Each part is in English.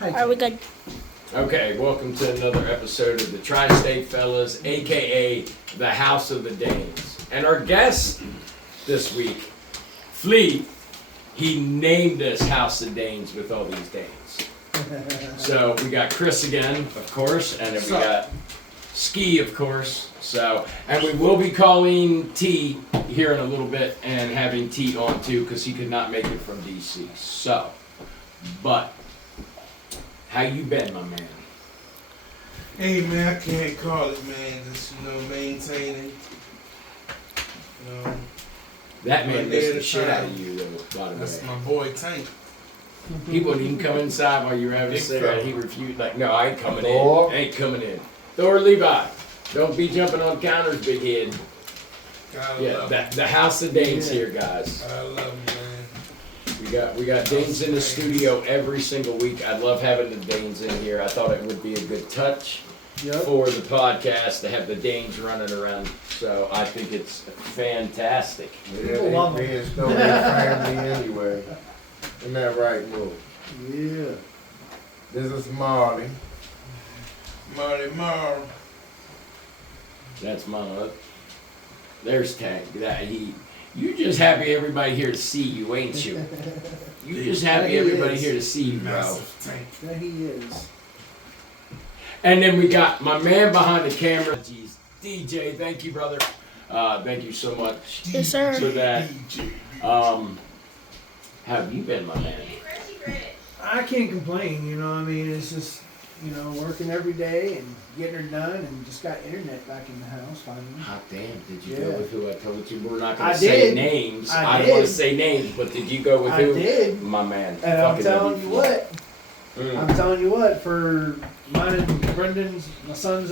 Are we good? Okay, welcome to another episode of the Tri-State Fellas, aka the House of the Danes. And our guest this week, Flea, he named us House of Danes with all these Danes. So we got Chris again, of course, and then we got Ski, of course. So, and we will be calling T here in a little bit and having T on too, because he could not make it from DC. So, but how you been, my man? Hey man, I can't call it, man. Just maintaining. That man One day missed at the a shit out time. of you, though. By the That's way, my boy Tank. he wouldn't even come inside while you were having a Big cigarette. fella. He refused. Like, no, I ain't coming Thor. in. Ain't coming in. Thor Levi, don't be jumping on counters, big head. God Yeah, love the House of Danes here, guys. him. I love him, man. We got Danes in the studio every single week. I love having the Danes in here. I thought it would be a good touch for the podcast to have the Danes running around. So I think it's fantastic. Yeah, they being still their family anyway. Isn't that right, Mo? Yeah. This is Marty. Marty Marr. That's my. There's Tank. You just happy everybody here to see you, ain't you? You just happy Yeah, he everybody is. here to see you, bro. Massive Tank. There he is. And then we got my man behind the camera, Jeez, DJ. Thank you, brother. Thank you so much Yes, sir. for that. DJ. How have you been, my man? I can't complain, I mean, it's just, working every day and getting her done and just got internet back in the house finally. Hot damn, did you Yeah. go with who I told you we're not going I to say did. names? I don't want to did. say names, but did you go with I who? did. My man. And I'm fucking telling you WP. what, Mm. for mine and Brendan's, my son's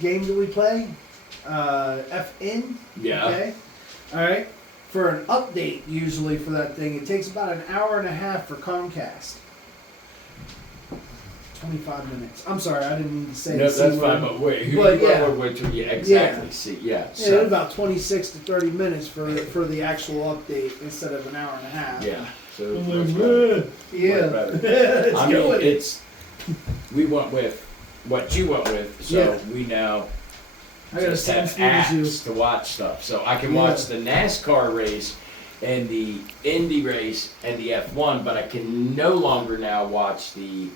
game that we play, FN. Yeah. Okay. All right. For an update, usually for that thing, it takes about an hour and a half for Comcast. 25 minutes. I'm sorry, I didn't mean to say. No, the C that's word. fine, but wait, who But you yeah. went to? Yeah, exactly. See, yeah. Yeah, So, about 26 to 30 minutes for the actual update instead of an hour and a half. yeah. So I'm it's like, much better. "Man." Yeah. Much better. Let's I go mean, with it. it's we went with what you went with, so Yeah. we now I got the just same have speed as you. apps to watch stuff. So I can Yeah. watch the NASCAR race and the Indy race and the F1, but I can no longer now watch the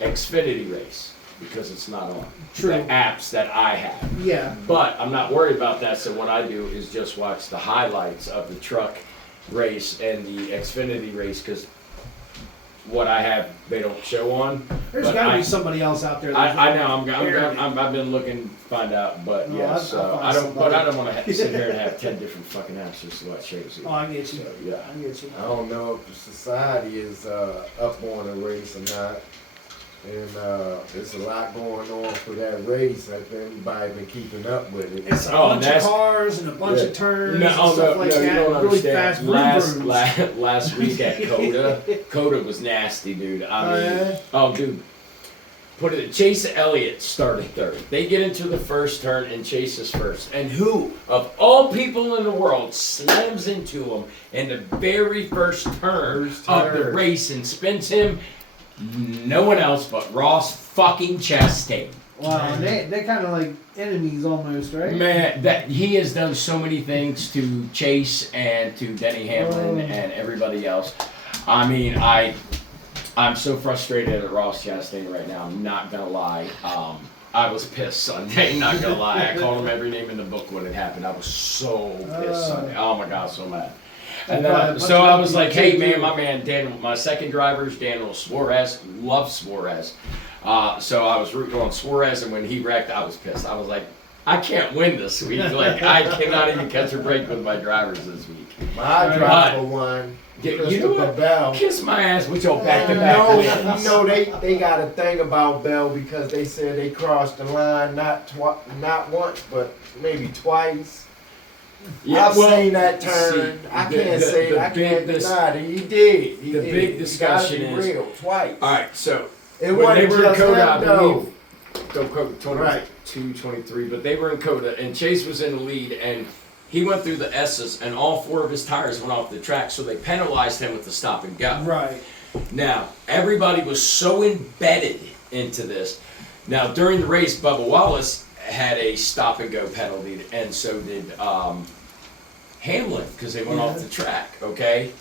Xfinity race because it's not on True. the apps that I have. Yeah. But I'm not worried about that, so what I do is just watch the highlights of the truck race and the Xfinity race because what I have they don't show on. There's But got to I- be somebody else out there. That's I know airing it. I've been looking to find out, but No, yeah, I'll so find I don't. But somebody. I don't want to sit here and have 10 different fucking apps just to watch shows. Oh, I get you. So, yeah. I get you. I don't know if the society is up on the race or not. And there's a lot going on for that race. If anybody been keeping up with it. It's a Oh, bunch that's- of cars and a bunch Yeah. of turns No, and stuff like you that. don't Really understand. fast vroom vrooms. Last week at Coda was nasty, dude. I mean, yeah? oh, dude. Put it. Chase Elliott started third. They get into the first turn and Chase is first. And who, of all people in the world, slams into him in the very first turn of the race and spins him? No one else but Ross fucking Chastain. Wow, and they kind of like enemies almost, right? Man, that he has done so many things to Chase and to Denny Hamlin Oh. and everybody else. I mean, I'm so frustrated at Ross Chastain right now. I'm not gonna lie. I was pissed Sunday. Not gonna lie. I called him every name in the book when it happened. I was so pissed Sunday. Oh my god, so mad. And Probably a so bunch I of was people like, hey too. man, my man Daniel, my second driver is Daniel Suarez. Love Suarez. So I was rooting on Suarez, and when he wrecked, I was pissed. I was like, I can't win this week. Like I cannot even catch a break with my drivers this week. My driver won. You know Christopher what? Bell. Kiss my ass with your back-to-back wins. They got a thing about Bell because they said they crossed the line not once, but maybe twice. I've seen that turn. see, I the- can't the- say the I can't big dis- deny it. He did. He the did. big He discussion gotta be is- real twice. All right, so It when they wasn't were in just Coda, I him, though. believe. Go Coda 22, 23, but they were in Coda, and Chase was in the lead, and he went through the S's, and all four of his tires went off the track, so they penalized him with the stop and go. Right. Now, everybody was so embedded into this. Now, during the race, Bubba Wallace had a stop and go penalty, and so did Hamlin, because they went off the track, okay?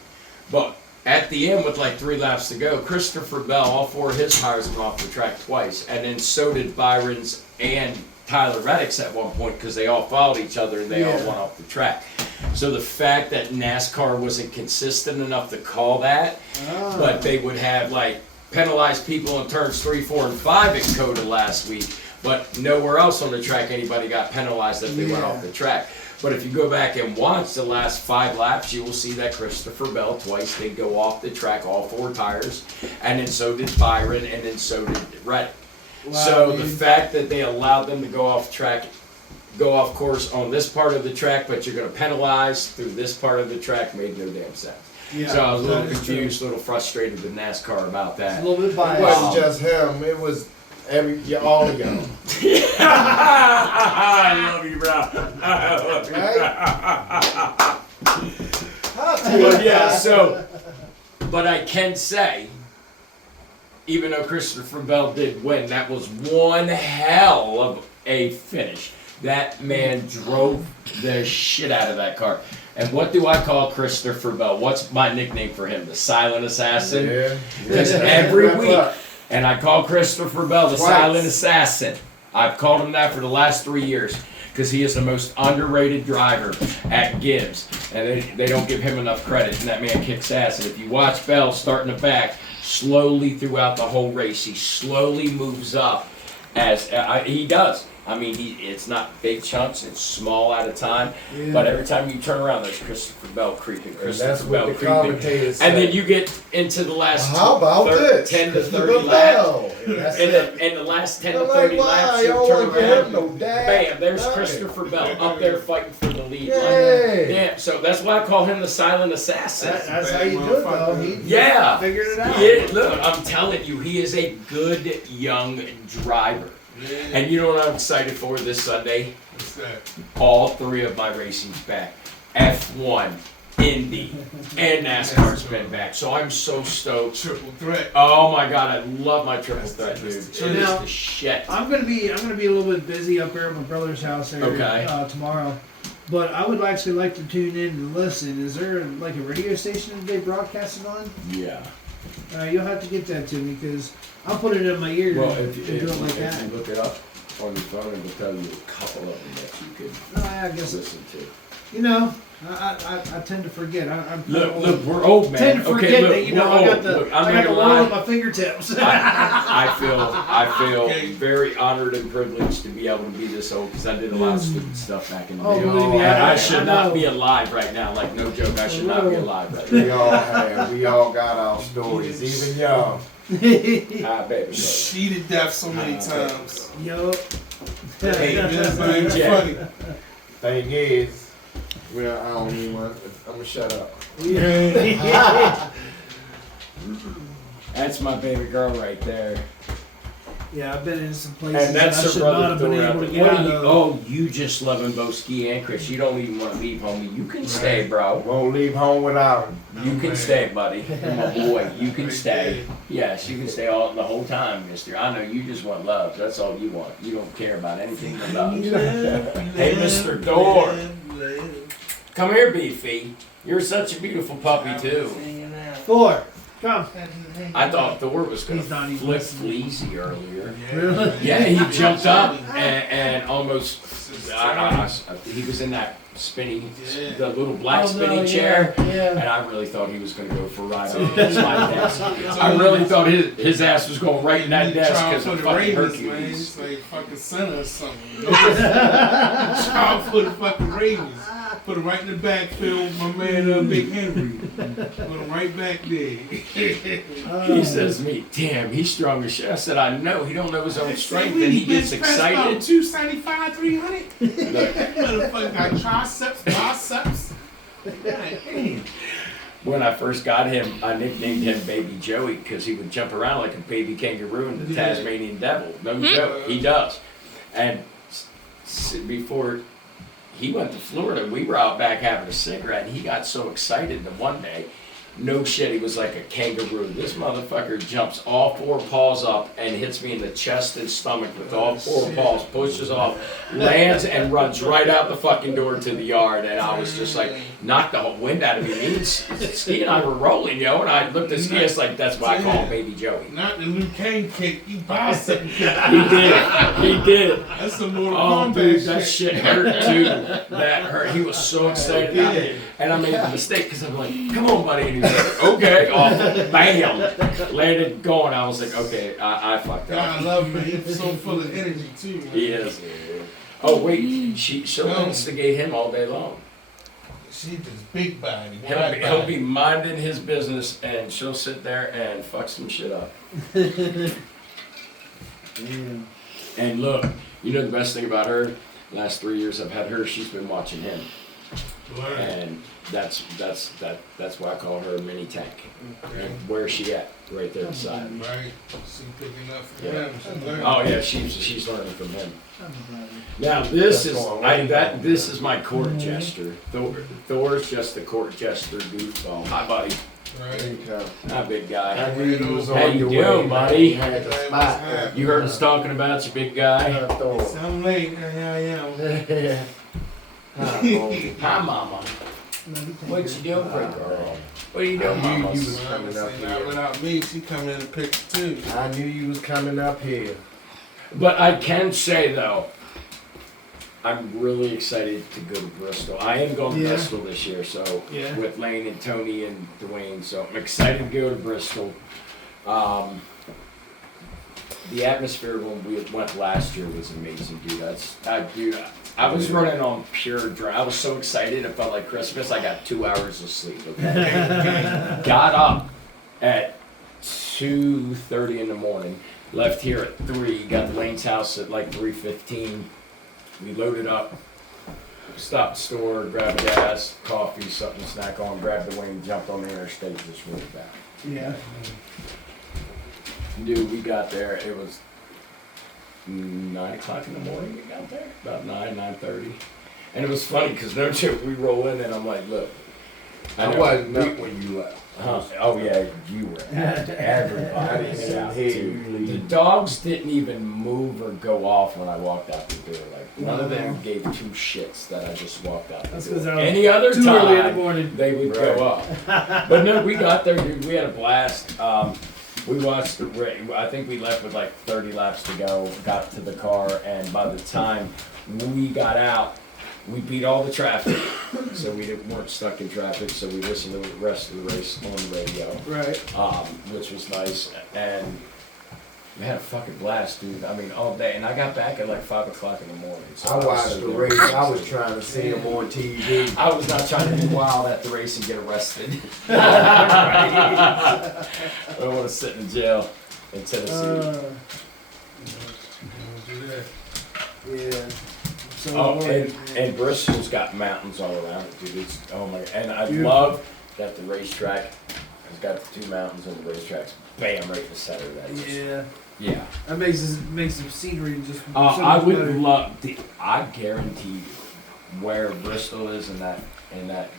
But at the end, with like 3 laps to go, Christopher Bell, all 4 of his tires went off the track twice, and then so did Byron's and Tyler Reddick's at one point, because they all followed each other and they all went off the track. So the fact that NASCAR wasn't consistent enough to call that, but they would have like penalized people in turns 3, 4, and 5 at COTA last week, but nowhere else on the track anybody got penalized if they went off the track. But if you go back and watch the last 5 laps, you will see that Christopher Bell twice did go off the track, all 4 tires, and then so did Byron, and then so did Reddick. Wow, So the dude. fact that they allowed them to go off track, go off course on this part of the track, but you're going to penalize through this part of the track made no damn sense. Yeah, So I was a little that is true. confused, a little frustrated with NASCAR about It's that. a little bit It biased. wasn't just him, it was all of y'all. I love you, bro. I love you. Well, yeah, so, but I can say, even though Christopher Bell did win, that was one hell of a finish. That man drove the shit out of that car. And what do I call Christopher Bell? What's my nickname for him? The Silent Assassin? Yeah. Because every week, and I call Christopher Bell the Silent Assassin. I've called him that for the last 3 years because he is the most underrated driver at Gibbs. And they don't give him enough credit, and that man kicks ass. And if you watch Bell start in the back, slowly throughout the whole race, he slowly moves up as he does. I mean, it's not big chunks, it's small at a time. Yeah. But every time you turn around, there's Christopher Bell creeping, And Christopher that's Bell what the creeping. commentators say. And then you get into the last How about this? 10 to 30 Christopher laps. Bell. That's it. In the last 10 I'm to like, 30 why? laps, you Y'all turn want to give him around, no dad? bam, there's Nothing. Christopher Bell up there fighting for the lead. Yay. Yeah, so that's why I call him the Silent Assassin. That's how you do it, though. He Yeah. figured it out. He is, look, I'm telling you, he is a good young driver. Yeah. And you know what I'm excited for this Sunday? What's that? All 3 of my racing's back. F1, Indy, and NASCAR's been back. So I'm so stoked. Triple threat. Oh my god, I love my triple threat, dude. It is So now- the shit. I'm gonna be a little bit busy up here at my brother's house there Okay. Tomorrow, but I would actually like to tune in and listen. Is there like a radio station that they broadcast it on? Yeah. You'll have to get that to me because I'll put it in my ear Well, and if do it like you that. look it up on your phone, it will tell you a couple of them that you could I guess listen to. you know I tend to forget. I'm Look, old. look, we're old, man. Tend to forget okay, look, that we're I old. got the Look, I'm I got not the gonna world lie. at my fingertips. I feel Okay. very honored and privileged to be able to be this old because I did a lot of stupid stuff back in the Oh, day. believe me, And I I should know. not be alive right now. Like, no joke, I should not be alive right now. We all have. We all got our stories, even y'all. Ah, baby. Cheated death so many times. Yup. Hey, man, that's not even Yeah. funny. Thing is, well, I don't even want. I'm gonna shut up. That's my baby girl right there. Yeah, I've been in some places And that's I her should brother not have been Thor able up to there. get What out do you, of. oh, you just love them both, Ski and Chris. You don't even want to leave, homie. You can stay, bro. Won't leave home without him. You can man. stay, buddy. You're my boy. You can Right stay. Yes, you can stay all the whole time, mister. I know you just want love. That's all you want. You don't care about anything but love. Hey, Mr. Door. Come here, Beefy. You're such a beautiful puppy, too. Thor, come. I thought Thor was going He's not to even flip listening. Fleazy earlier. Really? Yeah, he jumped up and almost. He was in that spinning, Yeah. the little black Oh, no, spinning chair. Yeah. And I really thought he was going to go for a ride on my desk. I really thought his ass was going right in that desk because for of the fucking Ravens, man. Hercules. It's like fucking center or something. Trying for the fucking Ravens. Put him right in the backfield, my man Big Henry. Put him right back there. He says to me, damn, he's strong as shit. I said, I know. He don't know his own strength and he gets excited. 275, 300. Look, Motherfucker got triceps, biceps. God damn. when I first got him, I nicknamed him Baby Joey because he would jump around like a baby kangaroo in the Yeah. Tasmanian Devil. No joke, he does. And before he went to Florida, we were out back having a cigarette, and he got so excited that one day No shit, he was like a kangaroo. This motherfucker jumps all 4 paws up and hits me in the chest and stomach with all 4 paws, pushes off, lands and runs right out the fucking door to the yard. And I was just like, knocked the whole wind out of me. Me and Ski and I were rolling, yo. And I looked at Ski, it's like, that's why I call him Baby Joey. Not the Luke Kane kick, you bicep kick. He did. He did. That's some more Oh, combat dude, that shit hurt too. That hurt. He was so excited about it. And I made the mistake because I'm like, come on, buddy. And he was like, okay, off. Bam. Landed going. I was like, okay, I fucked God, I up. love him. He's so full of energy, too. Man. He is. Oh, wait. She'll instigate him all day long. She just big body. He'll be minding his business and she'll sit there and fuck some shit up. And look, you know the best thing about her? Last 3 years I've had her, she's been watching him. And that's why I call her a mini tank. Okay. And where's she at? Right there beside me. Right. She picking up from Yeah. him. She learning. Oh yeah, she's learning from him. Now this is my court jester. Thor's just the court jester goofball. Hi buddy. Right. Hi big guy. I knew you was How on you your doing, way, buddy? You had the spot. You heard us talking about your big guy? So I'm late. Here I am. Hi mama. What you doing, pretty girl? What are you doing, I knew mama? you was coming up Not here. without me. She coming in the picture, too. I knew you was coming up here. But I can say though, I'm really excited to go to Bristol. I am going to Yeah. Bristol this year, so Yeah. with Lane and Tony and Dwayne. So I'm excited to go to Bristol. The atmosphere when we went last year was amazing, dude. I was running on pure adrenaline. I was so excited. It felt like Christmas. I got 2 hours of sleep. Okay? Got up at 2:30 in the morning. Left here at 3. Got to Lane's house at like 3:15. We loaded up. Stopped the store, grabbed gas, coffee, something to snack on. Grabbed the wing, jumped on the interstate, just rode back. Yeah. Dude, we got there. It was 9 o'clock in the morning. We got there about 9:30, and it was funny because no joke, we roll in and I'm like, look, I know wasn't we- up when you left. Oh yeah, you were at everybody. I didn't was even out, hear too. you leave. The dogs didn't even move or go off when I walked out the door. Like none of them gave 2 shits that I just walked out That's the door. 'cause they're Any other Too early in the time, morning. they would Right. go up. But no, we got there, dude. We had a blast. We watched the race. I think we left with like 30 laps to go. Got to the car, and by the time we got out, we beat all the traffic. So we weren't stuck in traffic. So we listened to the rest of the race on the radio, Right. which was nice. And we had a fucking blast, dude. I mean, all day. And I got back at like 5 o'clock in the morning. So I was watched so the good. race. I was trying to see him on TV. I was not trying to be wild at the race and get arrested. I don't want to sit in jail in Tennessee. Do that. Yeah. So Oh, and Bristol's got mountains all around it, dude. It's, oh my, and I Beautiful. love that the racetrack has got the 2 mountains and the racetrack's bam right in the center of that. Just- yeah. Yeah. That makes the scenery just. so I much would better. love. I guarantee you, where Bristol is in that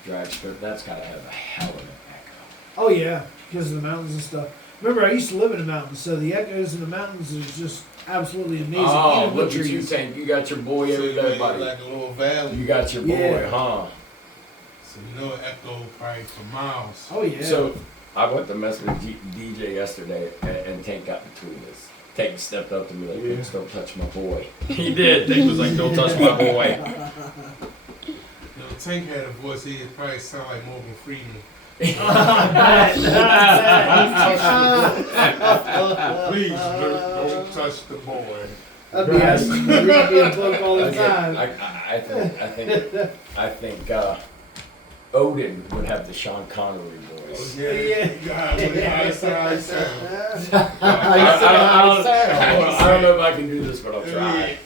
drag strip, that's got to have a hell of an echo. Oh yeah, because of the mountains and stuff. Remember, I used to live in the mountains, so the echoes in the mountains is just absolutely amazing. Oh, Even look with at you, trees. Tank. You got your boy So every you day, made it buddy. like a little valley. You got your boy, Yeah. huh? So you know it echoed probably for miles. Oh yeah. So I went to mess with DJ yesterday, and Tank got between us. Tank stepped up to me like, "Vince, don't touch my boy." He did. Tank was like, "Don't touch my boy." You know, Tank had a voice. He'd probably sound like Morgan Freeman. Please, don't touch the boy. I'd be asking you to read me a book all the time. I think Odin would have the Sean Connery voice. Yeah. God, what high side sound. I don't know if I can do this, but I'll try.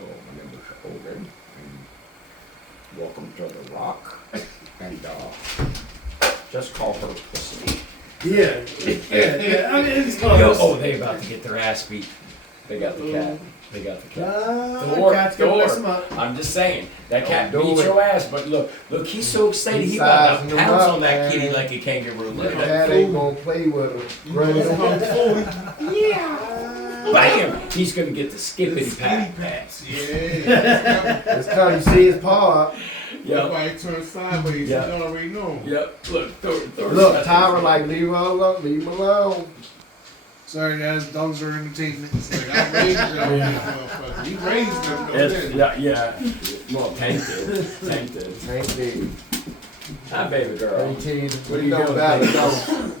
Oh, my name is Odin. And welcome to the Rock. And just call her Pussy. Yeah. I mean, it's close. Oh, they about to get their ass beat. They got the cat. They got the cat. The cat's gonna mess him up. I'm just saying that cat Don't do beat it. your ass, but look, he's so excited. He's He about sizing to him pounce up, on that man. kitty like a kangaroo. Look at that Cat fool. ain't gonna play with her. Right? Bam! He's gonna get the skippity pat. Pats. Yeah. It's cause you see his paw up. Yep. Nobody turn sideways. Yeah. You already know. Yep. Look, throw Look, Tyra like, leave her alone, leave him alone. Sorry guys, dogs are entertainment. Like, I raised them, motherfucker. He raised them. though, didn't he? Yeah. Well, Tank did. Ain't big. Hi, baby girl. Ain't teasing. What are you know doing, about it, baby? though.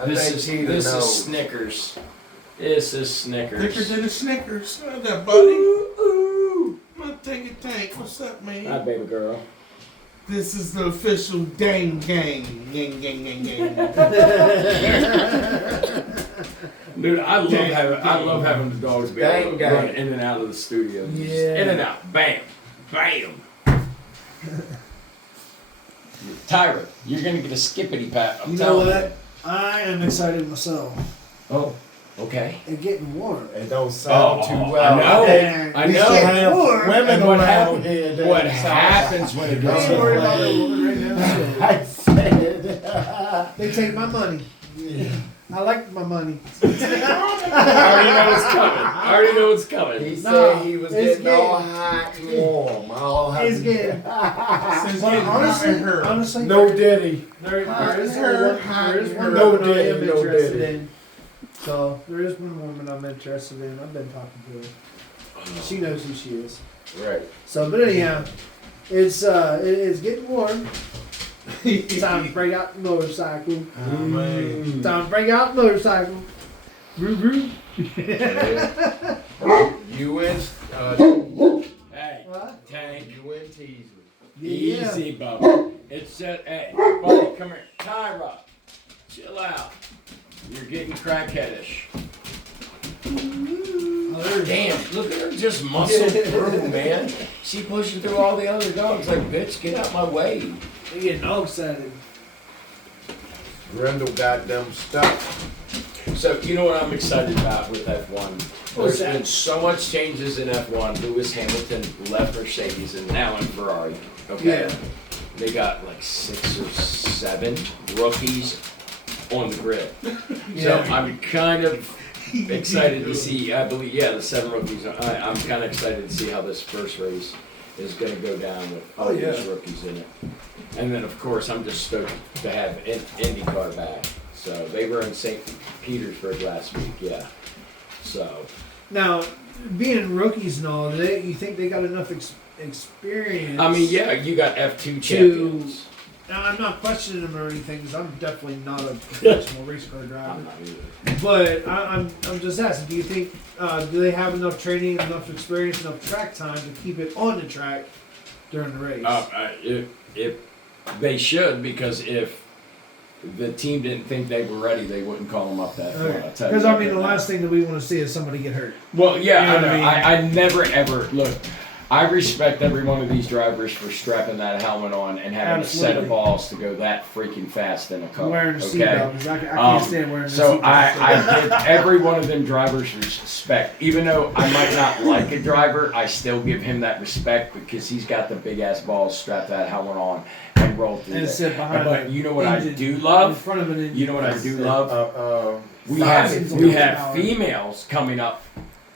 I This think is Tina knows. Snickers. This is Snickers. Thicker than a Snickers. What's that, buddy? Ooh. My tank. What's up, man? Hi, baby girl. This is the official Dang Gang. Gang. Dude, I love having the dogs be able to Gang, run gang. in and out of the studio. Just Yeah. In and out. Bam. Bam. Tyra, you're gonna get a skippity pat. I'm You know telling what? I am excited myself. Oh, okay. It's getting warm. It don't sound too I well. know. And I we know. can't have warm. women And what around happens- here. that What sound happens when it Don't gets worry in about the that woman right now. I said. They take my money. I like my money. I already know it's coming. He Nah, said he was it's getting all getting- hot and warm. All hot. It's getting. Since But getting honestly, hot and honestly, No Diddy. there is one No woman I Diddy, am no interested Diddy. in. So there is one woman I'm interested in. I've been talking to her. She knows who she is. Right. So, but anyhow, it's getting warm. Time to break out the motorcycle. Oh, man. Time to break out the motorcycle. Roo roo. You and Hey, What? Tank. you and Teasley. Yeah. Easy, Bubba. It's hey, buddy, come here. Tyra, chill out. You're getting crackheadish. Oh, there's- Damn, look at her just muscle through, man. She pushing through all the other dogs like, bitch, get out my way. They getting all excited. Grendel got them stuck. So, you know what I'm excited about with F1? What's There's that? been so much changes in F1. Lewis Hamilton left Mercedes and now in Ferrari. Okay. Yeah. They got like 6 or 7 rookies on the grid. So I'm kind of excited to see, I believe, the 7 rookies. I'm kind of excited to see how this first race is going to go down with all these rookies in it. And then, of course, I'm just stoked to have IndyCar back. So they were in St. Petersburg last week, yeah. So, Now, being rookies and all, you think they got enough experience? I mean, yeah, you got F2 champions. Now, I'm not questioning them or anything because I'm definitely not a professional race car driver. I'm not either. But I'm just asking, do you think do they have enough training, enough experience, enough track time to keep it on the track during the race? If they should, because if the team didn't think they were ready, they wouldn't call them up that far. I'll tell you Because that I mean, right the now. last thing that we want to see is somebody get hurt. Well, yeah, You know I what know. I mean? I never ever look. I respect every one of these drivers for strapping that helmet on and having a set of Absolutely. balls to go that freaking fast in a car. Wearing a okay? seatbelt because I can't stand wearing a So seatbelt. I give every one of them drivers respect. Even though I might not like a driver, I still give him that respect because he's got the big ass balls, strap that helmet on, and roll through and there. sit behind. But a you know what engine, I do in love? front of an engine. You know what I do love? We Thousands have of we have horsepower. females coming up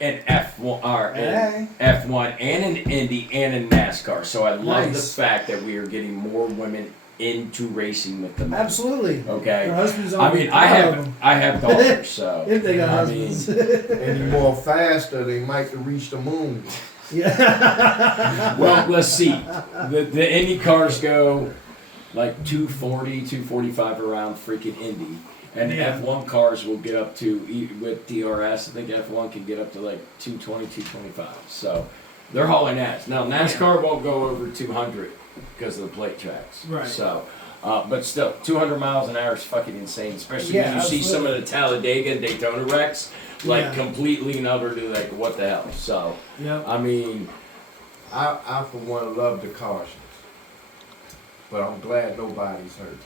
in F1 or in Hey. F1 and in Indy and in NASCAR. So I love Nice. the fact that we are getting more women into racing with them. Absolutely. Their Okay. husbands I on mean, the I proud of have them. I have daughters, so If they got I mean, husbands. Any more faster, they might could reach the moon. yeah. well, let's see. The Indy cars go like 240, 245 around freaking Indy. And the Yeah. F1 cars will get up to, with DRS, I think F1 can get up to like 220, 225. So they're hauling ass. Now, NASCAR won't go over 200 because of the plate tracks. Right. So, but still, 200 miles an hour is fucking insane, especially Yeah, when you see some of absolutely. the Talladega and Daytona wrecks, like Yeah. completely and utterly like, what the hell? So, Yep. I mean, I for one love the cautions, but I'm glad nobody's hurt.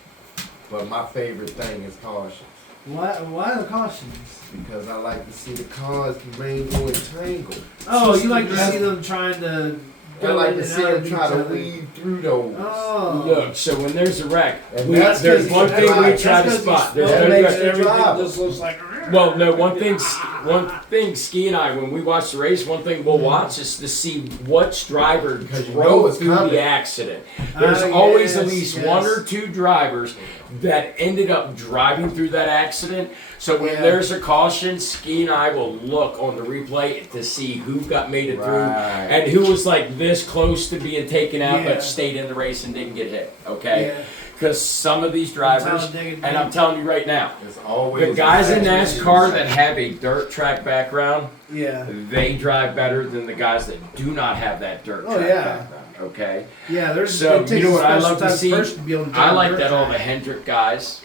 But my favorite thing is cautions. Why the cautions? Because I like to see the cars mingle and tangle. Oh, you like to see them trying to I go like in to and see out them of each try to other. weave through those. Oh. Look, so when there's a wreck, And there's that's one thing we that's try to 'cause spot. these There's smoke no makes wreck. everything driver. just looks like. Well, no, one thing, Ski and I, when we watch the race, one thing we'll watch is to see which driver Because you know drove it's through coming. the accident. There's Ah, always at yes, least yes. one or two drivers that ended up driving through that accident. So when Yeah. there's a caution, Ski and I will look on the replay to see who made it through Right. and who was like this close to being taken out Yeah. but stayed in the race and didn't get hit. Okay? Yeah. Because some of these drivers, and I'm telling you right now, It's always the guys in a NASCAR that have a dirt track background, Yeah. they drive better than the guys that do not have that dirt Oh, track yeah. background. Okay, Yeah, there's. So, it takes you know what a I special love to type of see? person to be able to I drive like dirt that all the track. Hendrick guys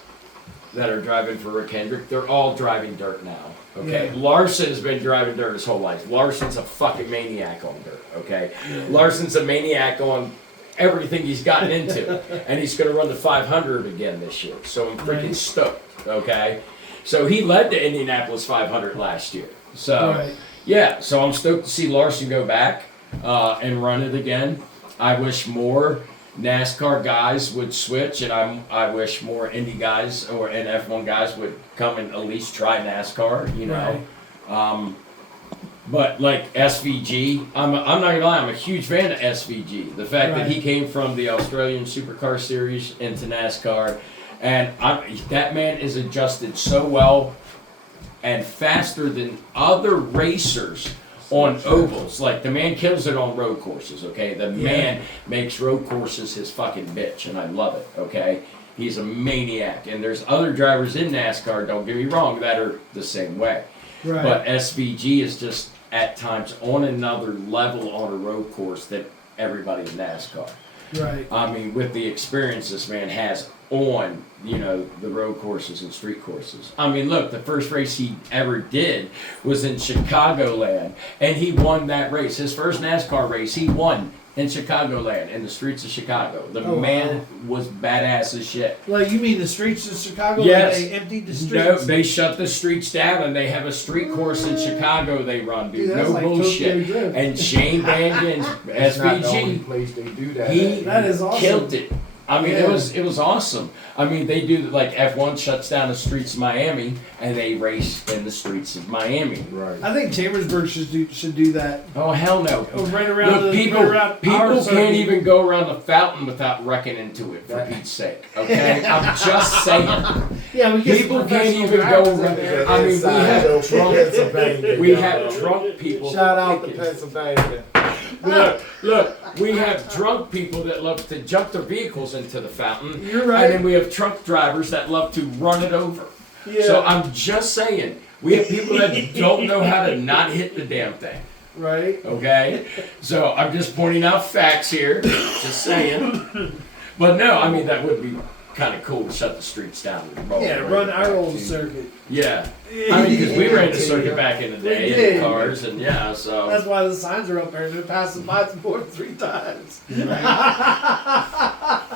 that are driving for Rick Hendrick, they're all driving dirt now. Okay, Yeah. Larson's been driving dirt his whole life. Larson's a fucking maniac on dirt. Okay, Larson's a maniac on everything he's gotten into, and he's going to run the 500 again this year. So I'm freaking Right. stoked. Okay, so he led the Indianapolis 500 last year. So Right. yeah, so I'm stoked to see Larson go back and run it again. I wish more NASCAR guys would switch, and I wish more Indy guys and F1 guys would come and at least try NASCAR. You know. But like SVG, I'm not gonna lie, I'm a huge fan of SVG. The fact that he Right. came from the Australian Supercar Series into NASCAR, and that man is adjusted so well and faster than other racers on ovals. Like the man kills it on road courses. Okay, the man makes road courses his fucking bitch, and I love it. Okay, he's a maniac, and there's other drivers in NASCAR. Don't get me wrong, that are the same way. Right. But SVG is just at times on another level on a road course than everybody in NASCAR. Right. I mean, with the experience this man has on, the road courses and street courses. I mean, look, the first race he ever did was in Chicagoland, and he won that race. His first NASCAR race, he won in Chicagoland, in the streets of Chicago. The Oh, man wow. was badass as shit. Like, you mean the streets of Chicago? Yes. Like they emptied the No, streets? they shut the streets down, and they have a street course in Chicago they run, dude. Dude, that's No like bullshit. Tokyo Drift. And Shane Van Gens, It's not the only SVG, place they do that. he at. That is awesome. killed it. I mean, Yeah. it was awesome. I mean, they do like F1 shuts down the streets of Miami, and they race in the streets of Miami. Right. I think Chambersburg should do that. Oh hell no! Oh, right around Look, the people, right around our people circuit. can't even go around the fountain without wrecking into it. For Pete's sake, okay? I'm just saying. Yeah, we get People some can't professional even go drivers in around- there. I mean, we have drunk- Pennsylvania. We have drunk people. Shout out to thinking- Pennsylvania. Look, we have drunk people that love to jump their vehicles into the fountain. You're right. And then we have truck drivers that love to run it over. Yeah. So I'm just saying, we have people that don't know how to not hit the damn thing. Right. Okay? So I'm just pointing out facts here. Just saying. But no, I mean, that would be kind of cool to shut the streets down. And roll Yeah, right run back our old to- circuit. Yeah. I mean, because we ran the Yeah. circuit back in the We day in did. the cars, and yeah, so. That's why the signs are up there. They're passing by more than 3 times.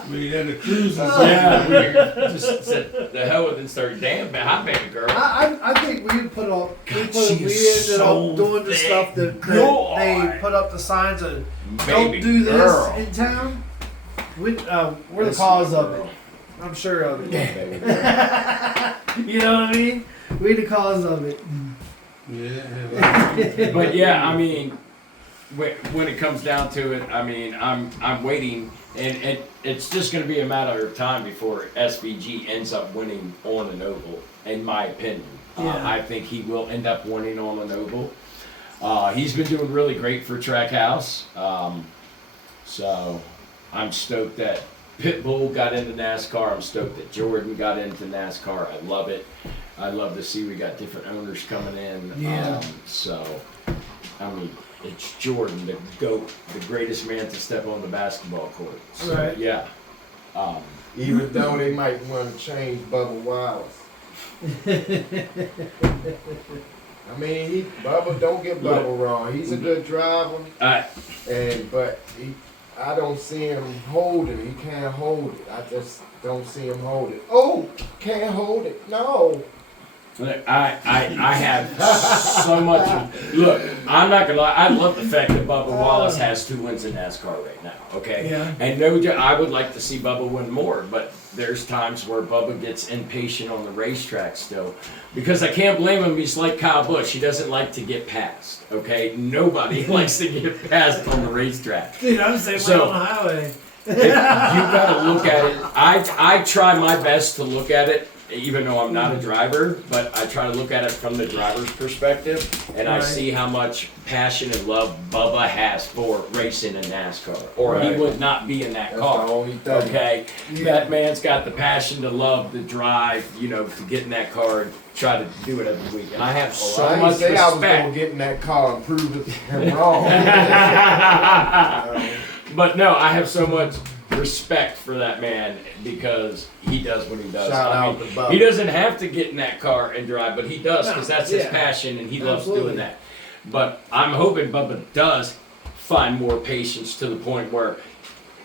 We had a cruise. Yeah, we just said the hell with it and started damn hot baby girl. I think we put up. God, We she ended is so up doing the thick. stuff that God. they put up the signs of Baby don't do this girl. in town. We're the That's cause my of girl. it. I'm sure of it. Baby. You know what I mean? We the cause of it. Yeah. But yeah, I mean, when it comes down to it, I mean, I'm waiting, and it's just going to be a matter of time before SVG ends up winning on an oval, in my opinion. Yeah. I think he will end up winning on an oval. He's been doing really great for Trackhouse, so I'm stoked that Pitbull got into NASCAR. I'm stoked that Jordan got into NASCAR. I love it. I love to see we got different owners coming in. Yeah. So, I mean, it's Jordan, the GOAT, the greatest man to step on the basketball court. So, Right. yeah. Even though they might want to change Bubba Wallace. I mean, Bubba, don't get Bubba wrong. He's a good driver, but I don't see him holding. He can't hold it. I just don't see him hold it. Oh, can't hold it. No. I have so much. Look, I'm not gonna lie. I love the fact that Bubba Wallace has 2 wins in NASCAR right now. Okay, Yeah. and I would like to see Bubba win more, but there's times where Bubba gets impatient on the racetrack still, because I can't blame him. He's like Kyle Busch. He doesn't like to get passed. Okay, nobody likes to get passed on the racetrack. Dude, I'm saying So- on the highway. You gotta look at it. I try my best to look at it, even though I'm not a driver, but I try to look at it from the driver's perspective, and I Right. see how much passion and love Bubba has for racing in NASCAR, or he Right. would not be in that That's car. the only thing. Okay, Yeah. that man's got the passion to love, the drive, to get in that car and try to do it every week. And I have so I didn't much say I was gonna respect. get in that car and prove him wrong. But no, I have so much respect for that man because he does what he does. Shout I out mean, to Bubba. he doesn't have to get in that car and drive, but he does because that's his Yeah. passion and he loves Absolutely. doing that. But I'm hoping Bubba does find more patience to the point where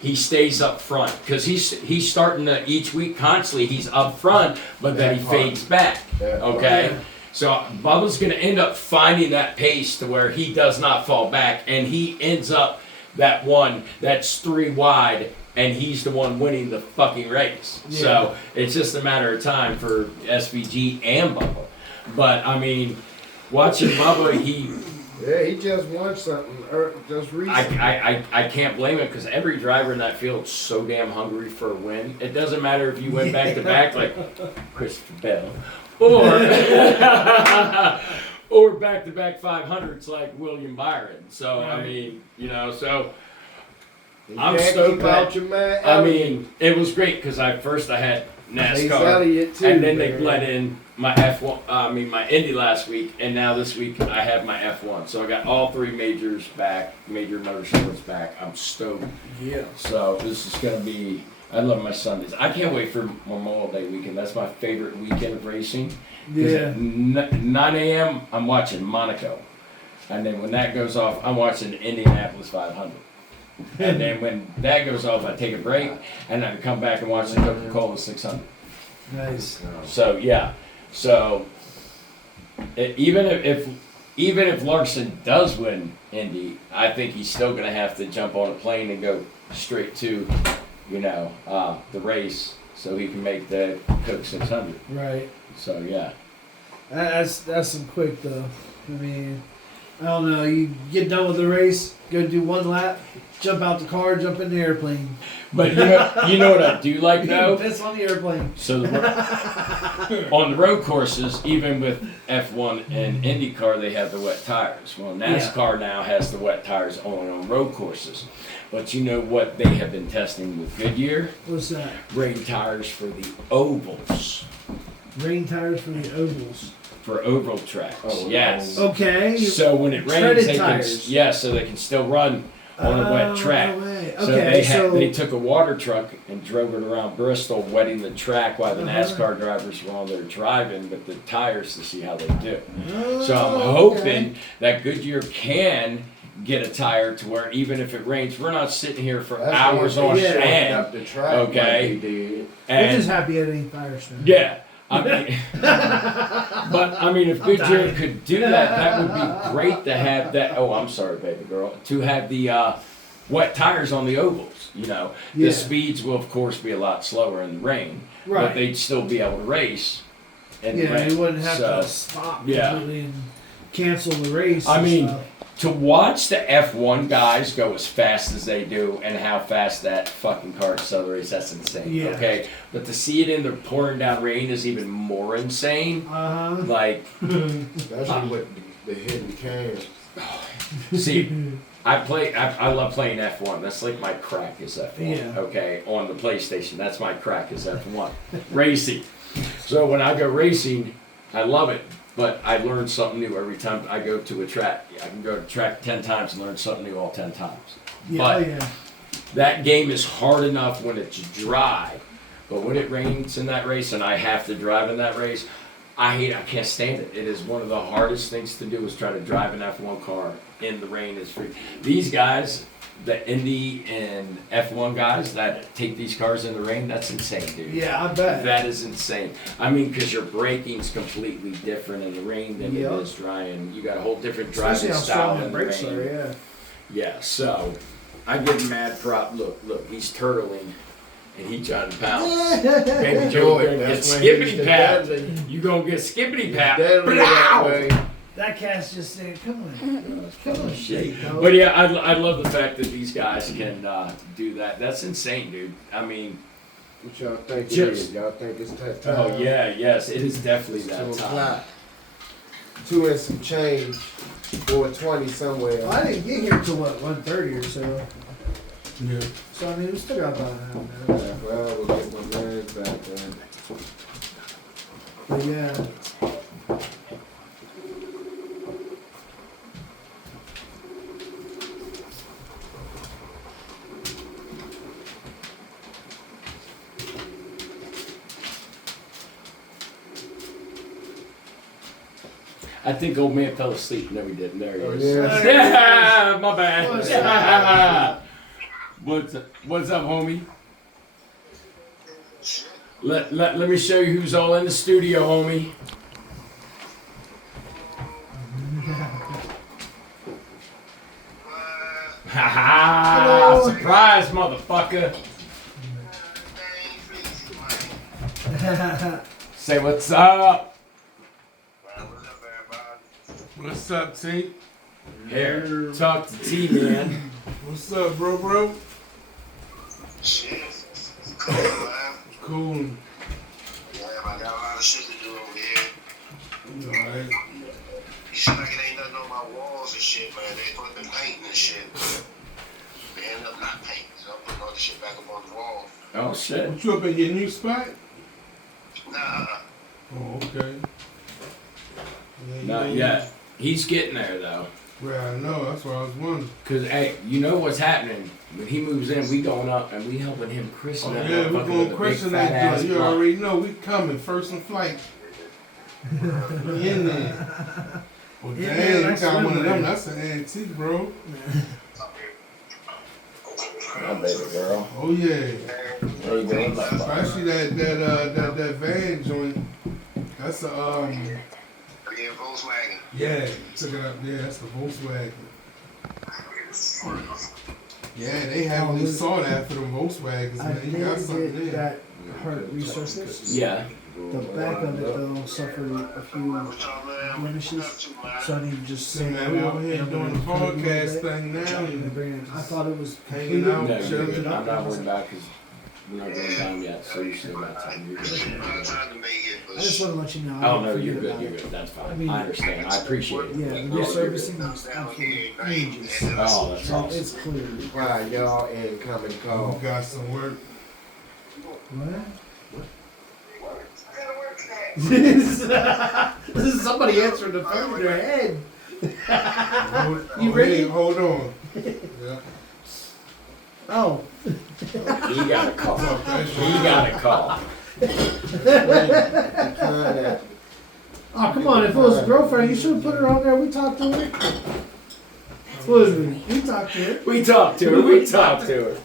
he stays up front because he's starting to each week constantly. He's up front, but then he That part. fades back. That part. Okay. Yeah. So Bubba's going to end up finding that pace to where he does not fall back, and he ends up that one that's 3 wide, and he's the one winning the fucking race. Yeah. So it's just a matter of time for SVG and Bubba. But I mean, watching Bubba, Yeah, he just won something just recently. I can't blame him because every driver in that field is so damn hungry for a win. It doesn't matter if you win back to back like Christopher Bell, or or back to back 500s like William Byron. So I Right. mean, so You I'm can't stoked keep that- out your man. I mean, it was great because I had Chase NASCAR. Elliott too. And then they man. bled in my F1, my Indy last week, and now this week I have my F1. So I got all 3 majors back, major motorsports back. I'm stoked. Yeah. So this is gonna be. I love my Sundays. I can't wait for Memorial Day weekend. That's my favorite weekend of racing. 'Cause Yeah. at 9 a.m. I'm watching Monaco, and then when that goes off, I'm watching Indianapolis 500. And then when that goes off, I take a break, and then I come back and watch the Coca-Cola 600. Nice. So yeah, so even if Larson does win Indy, I think he's still gonna have to jump on a plane and go straight to, the race so he can make the Coke 600. Right. So yeah, That's some quick though. I mean, I don't know. You get done with the race, go do 1 lap, jump out the car, jump in the airplane. but you know what I do like though. Piss on the airplane. So on the road courses, even with F1 and IndyCar, they have the wet tires. Well, NASCAR now has the wet tires only on road courses. But you know what they have been testing with Goodyear? What's that? Rain tires for the ovals, Rain tires for the ovals. for oval tracks. Oh, yes. Okay. So when it rains, Treaded they tires. so they can still run on a wet track. No way. So Okay, they took a water truck and drove it around Bristol, wetting the track while the Uh-huh. NASCAR drivers were on there driving with the tires to see how they do. Oh, So I'm hoping that Goodyear can get a tire to where even if it rains, we're not sitting here for That's hours what on they Yeah. end. up the track Okay. like they did. We're just And happy it ain't Firestone. yeah, I mean, but I mean, if Goodyear dying. could do that, that would be great to have that. Oh, I'm sorry, baby girl. To have the wet tires on the ovals. Yeah. The speeds will of course be a lot slower in the rain, but Right. they'd still be able to race. In the Yeah, rain. you wouldn't have So, to stop yeah. completely and cancel the race. I and mean, stuff. to watch the F1 guys go as fast as they do and how fast that fucking car accelerates, that's insane. Yeah. Okay, but to see it in the pouring down rain is even more insane. Like, Especially with the hidden cams. see, I love playing F1. That's like my crack is F1. Yeah. Okay, on the PlayStation, that's my crack is F1. Racing. So when I go racing, I love it. But I learn something new every time I go to a track. I can go to track 10 times and learn something new all 10 times. Yeah, But yeah. that game is hard enough when it's dry. But when it rains in that race and I have to drive in that race, I can't stand it. It is one of the hardest things to do is try to drive an F1 car in the rain. It's free. These guys, the Indy and F1 guys that take these cars in the rain, that's insane, dude. Yeah, I bet. That is insane. I mean, because your braking's completely different in the rain than Yeah. it is drying. You got a whole different Especially driving how style strong in the the brakes rain. are, yeah. Yeah, so I give him mad prop. Look, he's turtling, and he trying to pounce. Baby Joe Boy, gonna get that's when he's skippity the pap. deadly. You gonna get skippity pap. Deadly that way. That cat's just saying, come on. Come on, shit. But yeah, I love the fact that these guys can do that. That's insane, dude. I mean, What y'all think it Just- is? Y'all think it's that time? oh yeah, yes, it is definitely that 2 time. o'clock. 2 and some change. 4:20 somewhere. Well, I didn't get here till what, 1:30 or so. Yeah. So I mean, we still got about an hour. Well, we'll get my man back then. But yeah. I think old man fell asleep. No, he didn't. There he Oh, is. yeah. Yeah, my bad. What's What's up, homie? Let me show you who's all in the studio, homie. Ha ha! Hello. Surprise, motherfucker! Say what's up. What's up, T? Here, talk to T, man. What's up, bro? Shit. Cool, man. Cool. Yeah, I got a lot of shit to do over here. Alright. You seem like it ain't nothing on my walls and shit, man. They put the painting and shit. They end up not painting, so I'm putting all the shit back up on the wall. Oh shit. What you up at your new spot? Nah, Oh, okay. Yeah, Not you know, yet. He's getting there though. Well, I know. That's what I was wondering. Cause hey, you know what's happening when he moves in? We going up and we helping him christen Oh, that yeah, we're motherfucker going with to a question big fat that ass joint. You blunt. already know we coming. First in flight. We in there. Well, Yeah, damn, you that's got one of slim, them. man. That's an antique, bro. My baby girl. Oh, yeah. There you go. Especially that van joint. That's a, again, Volkswagen. yeah, took it up there. That's the Volkswagen. Yeah, they haven't saw that for the Volkswagens, I man. You got did something get there. that part resurfaced. Yeah. The back of it though suffered a few What's up, man? blemishes, What you up to, man? so I need to just See, sand man, it we out. over here and I'm doing the gonna cut it a little podcast bit thing now. and bring it. I thought it was Hanging completed. out, No, chilling. you're good. I'm not worried about it because we're not going down yet, so you still got time. You're I'm good. trying to make it, but I just want to let you know. I Oh don't no, you're forget good. about You're it. good. That's fine. I mean- I understand. I appreciate it. Yeah, the Yeah, you're resurfacing good. is absolutely ages. Oh, that's awesome. It's clear. Wow, y'all incoming We call. got some work. What? This is somebody answering the phone in their head. You ready? Hey, hold on. Yeah. Oh, He got a call. Fuck that shit. He got a call. Kinda. oh, come on! If it was a girlfriend, you should have put her on there. We talked to her. What is it? We talked to her. We talked to her. We talked to her.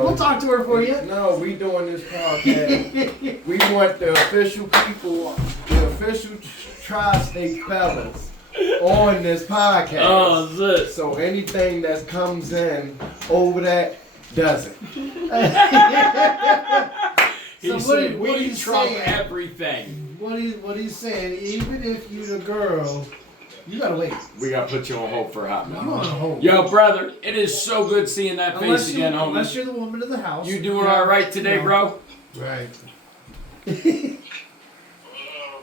We'll talk to her for you. No, we doing this podcast. We want the official people, the official Tri-State fellas on this podcast. Oh, shit. So anything that comes in over that doesn't. He So said, what are we you trump saying? everything. What he's saying? Even if you the girl, you gotta wait. We got to put you on hold for a hot You minute. on hold. Yo, brother, it is so good seeing that face again, unless homie. you're the woman of the house. You doing all right today, bro? Right.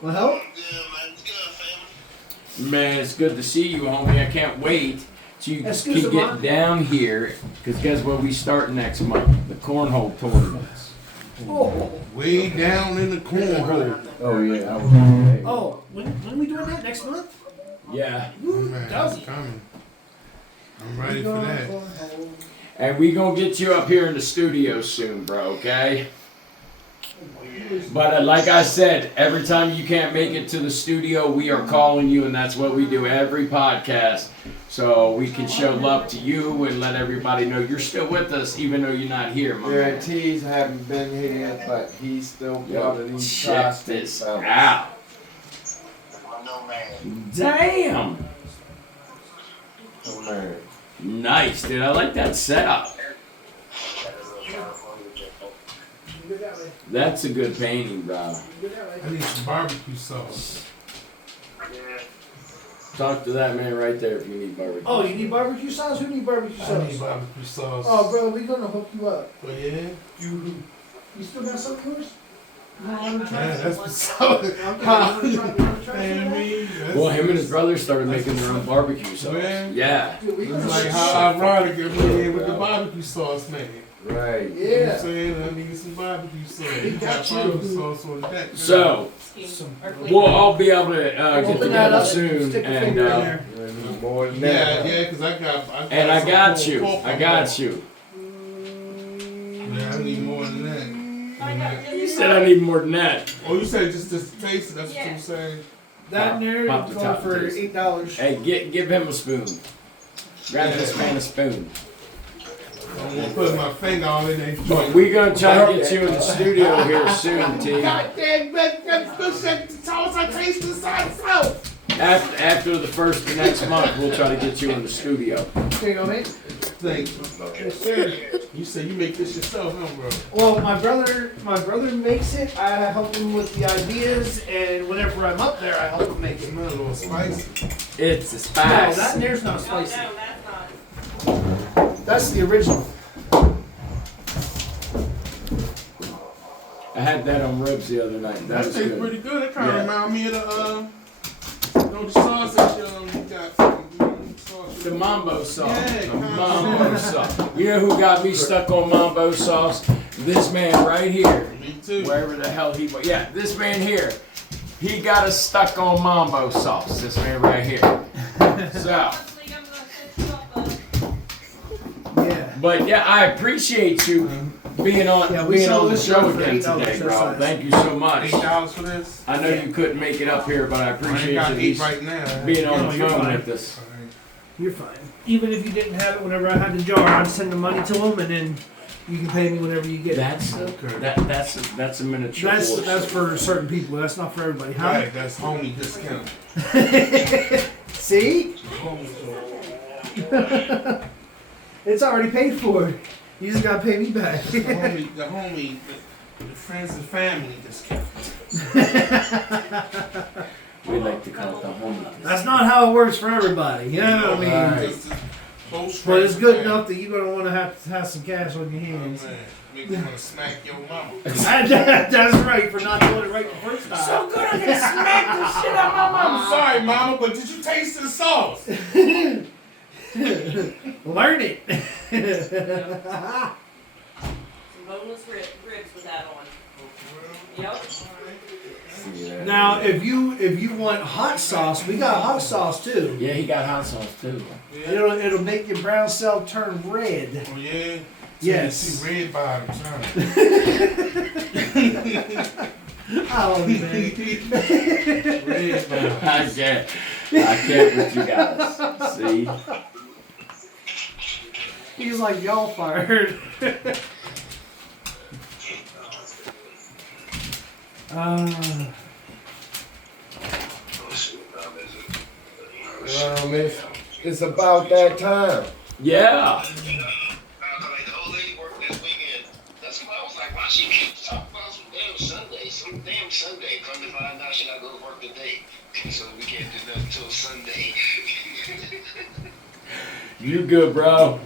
Well, help. yeah, man. It's good, family. Man, it's good to see you, homie. I can't wait till you Excuse can me, get Mom. down here. Because guess what? We start next month. The cornhole tournaments. Oh, Way down in the cornhole. Oh yeah, I was oh, when we doing that next month? Yeah. Man, that's coming. I'm ready for that. And we gonna get you up here in the studio soon, bro, okay? But like I said, every time you can't make it to the studio, we are calling you, and that's what we do every podcast. So we can show love to you and let everybody know you're still with us, even though you're not here, my man. Guarantees haven't been here, but he's still part of these Check tri-state this fellas. out. No man. Damn. Oh, man. Nice, dude. I like that setup. That's a good painting, bro. I need some barbecue sauce. Talk to that man right there if you need barbecue. Oh, you need barbecue sauce? Who need barbecue I need sauce? barbecue sauce. Oh, bro, we gonna hook you up. But yeah, You still got some of yours? You wanna try man, some? that's what's up. Okay, you wanna try Man, some? me, that's- Well, him and his brother started making their own barbecue sauce. Man. Yeah. Dude, we It's gonna like shit. how ironic it really is with the Bro. barbecue sauce, man. Right. You know what I'm Yeah. saying? I need some barbecue sauce. He You got got you. barbecue sauce on that. So, Some- we'll all be able to get Open that together up, soon. stick your And, finger in there. You need more than Yeah, that. yeah, because I got and I some got pulled you. pork I on got that. you. Yeah, I need more than that. You said I need more than that. Oh, you said just taste it. That's what you saying. That in there Pop is the going top for taste. $8. Hey, give him a spoon. Grab this man a spoon. I'm gonna put my finger all in that But joint. we gonna try to get you in the studio here soon, T. God damn, that's the sauce. I taste the sauce. After the first of next month, we'll try to get you in the studio. Here you go, mate. Thank you. Yes, sir. You say you make this yourself, huh, bro? Well, my brother makes it. I help him with the ideas, and whenever I'm up there, I help him make it. It's not a little spicy. It's a No, spice. that in there's not spicy. No, that's not. That's the original. I had that on ribs the other night. That That was tastes good. pretty good. That kind of Yeah. remind me of the sauce that you got from sauce. The mambo sauce. Yeah, The mambo sauce. You know who got me stuck on mambo sauce? This man right here. Me too. Wherever the hell he was. Yeah, this man here. He got us stuck on mambo sauce. This man right here. So, Honestly, I'm gonna set you up a Yeah. but yeah, I appreciate you being on Yeah, we being sold on the this show stuff for again $8 today, that bro. size. Thank you so much. $8 for this. I know you couldn't make it up here, but I I appreciate ain't you got at to eat least right now. being on No, the you're phone fine. with us. You're fine. Even if you didn't have it, whenever I had the jar, I'd send the money to him, and then you can pay me whenever you get it. That's Okay. that's a miniature. That's horse. for certain people. That's not for everybody. Huh? Right, that's homie discount. See? Homie, It's already paid for. You just gotta pay me back. the homie, the friends and family discount. We like to call it the homie. That's not how it works for everybody. You know what I mean? Right. Just close But it's friends good and enough that you're gonna want to have some cash on your family. Oh, hands. man. Make you want to smack your mama. That's right for not doing it right the first time. good, I'm gonna smack the shit out of my I'm sorry, mama, but did you taste the sauce? Learn it. some boneless ribs with that on. Yep. Yeah. Now, if you want hot sauce, we got hot sauce too. Yeah, he got hot sauce too. Yeah. It'll make your brown cell turn red. Oh, yeah? Yes. See red bottoms, huh? Oh man. Red bottoms. I can't with you guys. See? He's like y'all fired. It's about that time. Yeah. Like the old lady worked this weekend. That's why I was like, why she keep talking about some damn Sunday. Come to find out she gotta go to work today. So we can't do nothing until Sunday. You good, bro.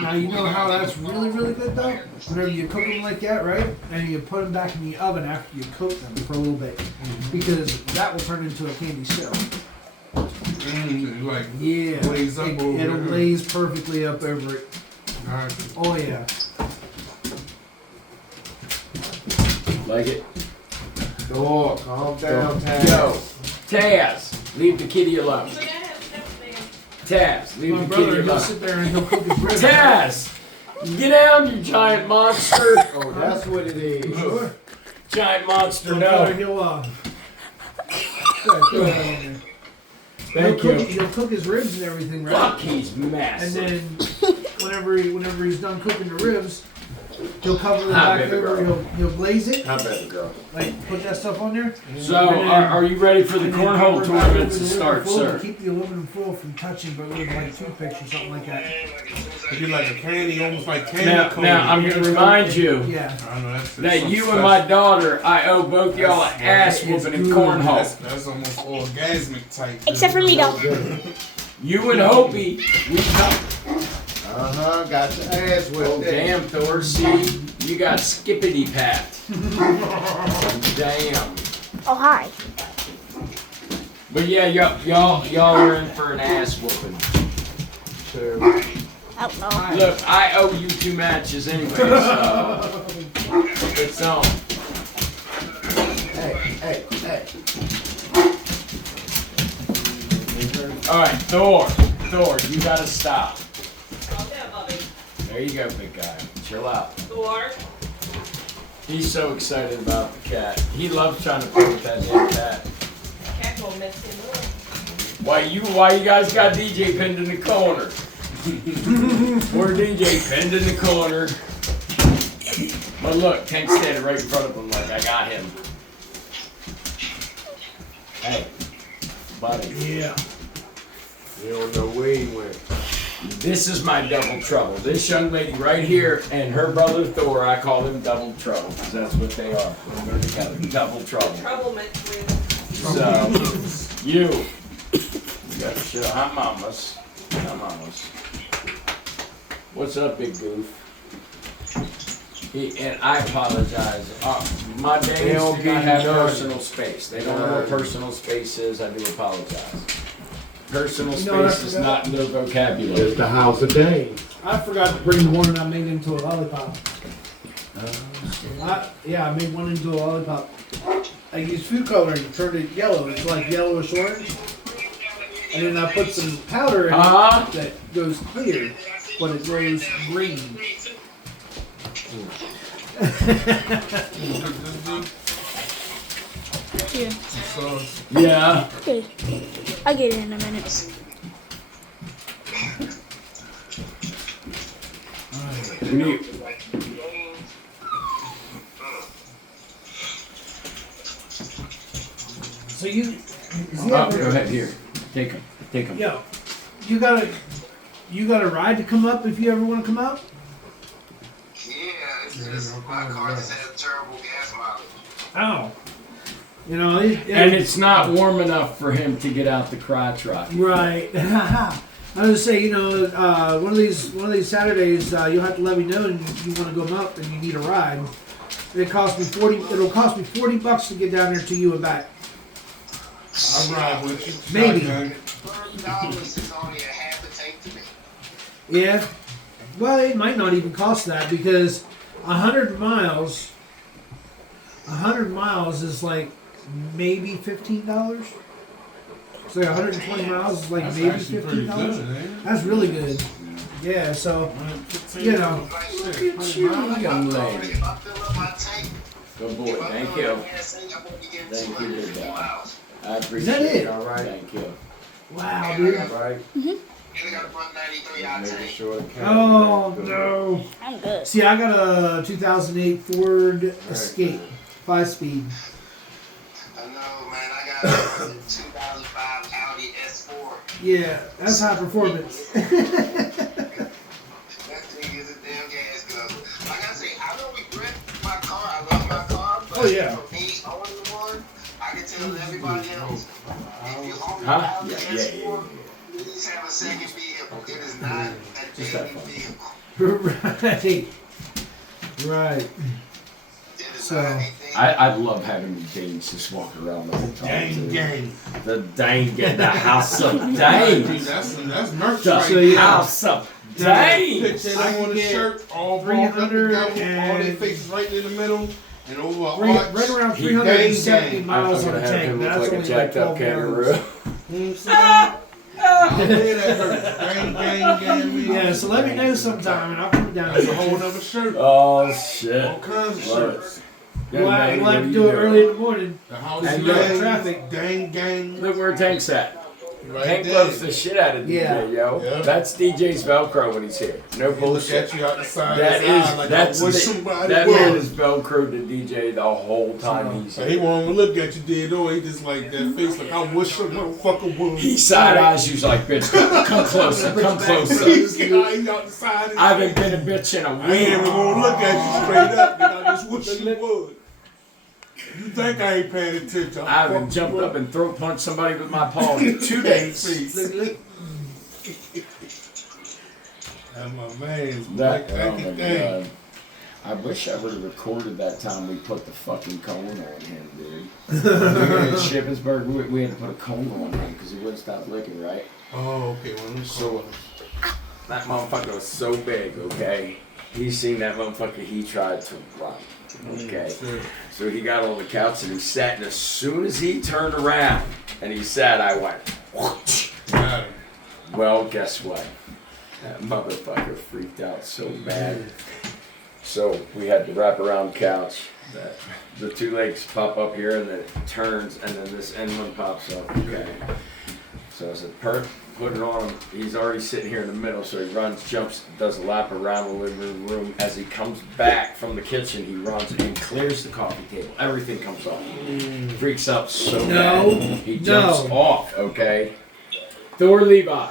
Now you know how that's really, really good though? Whenever you cook them like that, right? And you put them back in the oven after you cook them for a little bit. Because that will turn into a candy shell. Like, Yeah. glaze up over It'll it. glaze perfectly up over it. alright. Oh yeah. Like it? Dog, calm down, Taz. Yo, Taz, leave the kitty alone. So that has everything. Taz, leave My the brother, kitty he'll alone. sit there and he'll cook his ribs. Taz, Get down, you giant monster. Oh, that's what it is. Sure. Giant monster, So no. he'll throw that on there. Thank He'll you. He'll cook his ribs and everything, right? Fuck, he's And massive. then whenever he's done cooking the ribs, he'll cover the Hi, back baby over. girl. He'll glaze it, How about the girl? like put that stuff on there. So, are you ready for the And then cornhole cover it back tournament over to the start, aluminum foil sir? to keep the aluminum foil from touching, but with like toothpicks or something like that. It'd be like a candy, almost like candy Now, coating. I'm going to remind you Yeah. I know that's that something you and special. my daughter, I owe both y'all an ass whooping in cornhole. That's almost orgasmic type. Except for me, though. You and Hopi, we come. Got your ass with Oh, damn, Thor, see, you got skippity pat. Damn. Oh, hi. But yeah, y'all are in for an ass whooping. Oh, no. Look, I owe you 2 matches anyway, so it's on. Hey. All right, Thor, you gotta stop. Calm down, Bobby. There you go, big guy. Chill out. Thor. He's so excited about the cat. He loves trying to play with that damn cat. Cat gonna mess him up. Why you guys got DJ pinned in the corner? Poor DJ pinned in the corner. But look, Tank's standing right in front of him like I got him. Hey, buddy. Yeah. You don't know where he went. This is my double trouble. This young lady right here and her brother Thor, I call them double trouble because that's what they are. They're together. Double trouble. Trouble mixed with. So, you gotta show. Hi, mamas. What's up, big goof? And I apologize. My They days don't do give not you have none. personal space. They don't know what personal space is. I do apologize. Personal You know what I space is forgot? not in their vocabulary. It's the House of Dane. I forgot to bring the one I made into a lollipop. I made one into a lollipop. I used food coloring, turned it yellow. It's like yellowish orange. And then I put some powder in Huh? it that goes clear, but it goes green. Here. Sauce. Yeah. Okay. I'll get it in a minute. So you, Oh, go ahead here. Take them. Take them. yo, you got a ride to come up if you ever want to come out. Yeah, it's just my car just had a terrible gas mileage. Oh, you know, And it's not warm enough for him to get out the crotch rocket. right. I was gonna say, you know, one of these Saturdays, you'll have to let me know and you want to go up and you need a ride. It'll cost me $40 to get down there to you and back. I'll ride with you. Maybe. Shotgun. $30 is only a half a tank to me. Yeah. Well, it might not even cost that because 100 miles is like maybe $15. So 120 miles is like That's maybe actually pretty $15. good, ain't That's really good. Yeah. So it? you know, Like, Young lady. if I fill up my tank, Good boy. if I Thank fill you. up gas tank, I'm gonna be getting Thank you, big 250 guy. miles. I appreciate Is that it? All right. Thank you. wow, dude. Right? And I got a front 93 out Making tank. sure the Oh camera- no. I'm good. See, I got a 2008 Ford Escape, 5-speed. I know, man. I got a 2005 Audi S4. Yeah, that's high performance. That thing is a damn gas guzzler. Like I say, I don't regret my car. I love my car. But Oh, yeah. for me, owning the one, I can tell everybody else, if you own Huh? an Audi Yeah, S4, please have a second vehicle. It is not a Just that daily fun. vehicle. Right. It is So, not anything. I love having the Danes just walk around the whole time. Gang. The Dane get the house of Dude, Danes. that's merch The right So, yeah. house of Danes. Picture I them can on the get shirt, all balled up together, all 300 their faces right in the middle, and over a right arch. around He 370 gang. miles I'm on gonna the have tank. him That's look like a only jacked like up 12 kangaroo. gallons. hear that hurt. Gang. Yeah, so let me know sometime and I'll come down That's a there. whole nother shirt. Oh shit. All kinds of Love it. shirts. We'll have to do it early in the morning. The house And gang, traffic. gang. Look where Tank's at. Right Tank there. loves the shit out of DJ, Yeah. yo. Yeah. That's DJ's Velcro when he's here. No He look bullshit. at you out the side That of his eye is, like that's I wish the, somebody that would. man is Velcro to DJ the whole time he's So he here. won't even look at you dead or he just like that face like I wish some motherfucker would. He side eyes you like, bitch, come closer, come closer. He's out the side of his I haven't been a bitch in a I ain't even week. gonna look at you straight up, and I just wish you would. You think I ain't paying attention? I haven't jumped up and throat punched somebody with my paw in 2 days. Look. That's my man's That, black oh my thing. god. I wish I would have recorded that time we put the fucking cone on him, dude. We were in Shippensburg, we had to put a cone on him because he wouldn't stop licking, right? Oh, okay. Well, I'm So, that motherfucker was so big, okay? He seen that motherfucker, he tried to run, okay? Sure. So he got on the couch and he sat, and as soon as he turned around and he sat, I went, whoosh. Got him. Well, guess what? That motherfucker freaked out so bad. So we had the wraparound couch. That the two legs pop up here and then it turns and then this end one pops up. Okay. So I said, put it on him. He's already sitting here in the middle, so he runs, jumps, does a lap around the living room. As he comes back from the kitchen, he runs and clears the coffee table. Everything comes off. Freaks out so No. bad. He jumps No. off, okay? Thor Levi.